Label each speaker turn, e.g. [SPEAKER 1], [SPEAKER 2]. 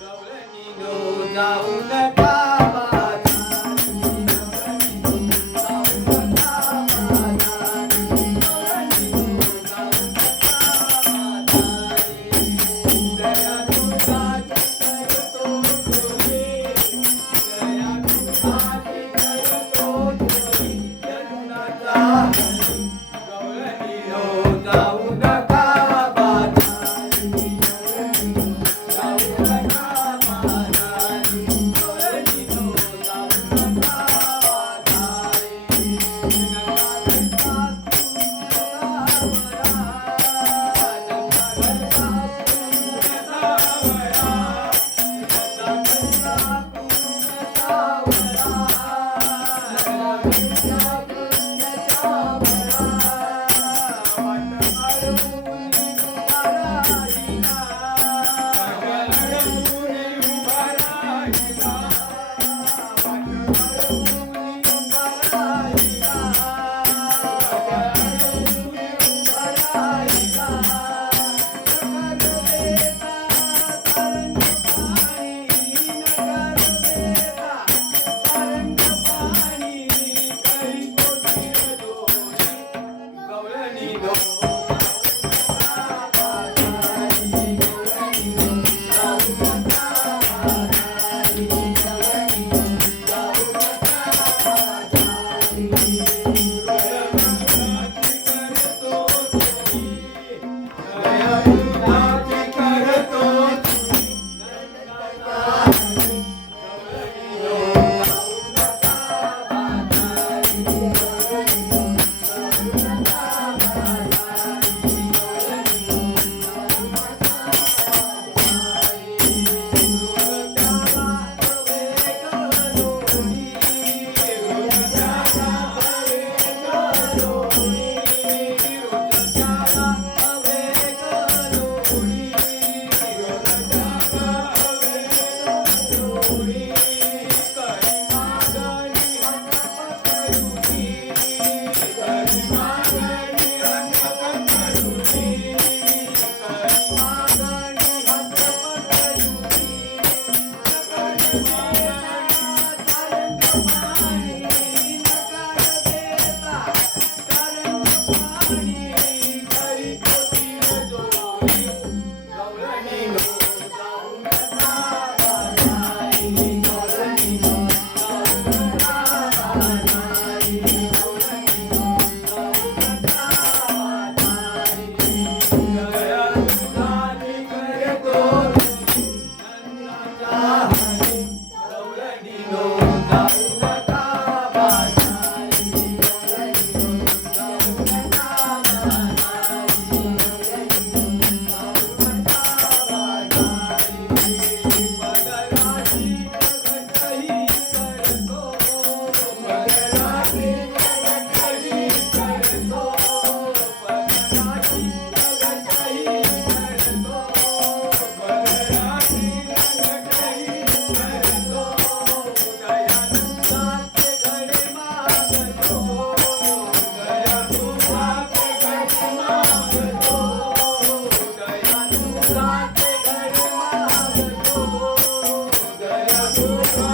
[SPEAKER 1] गवळणी go know. Maria.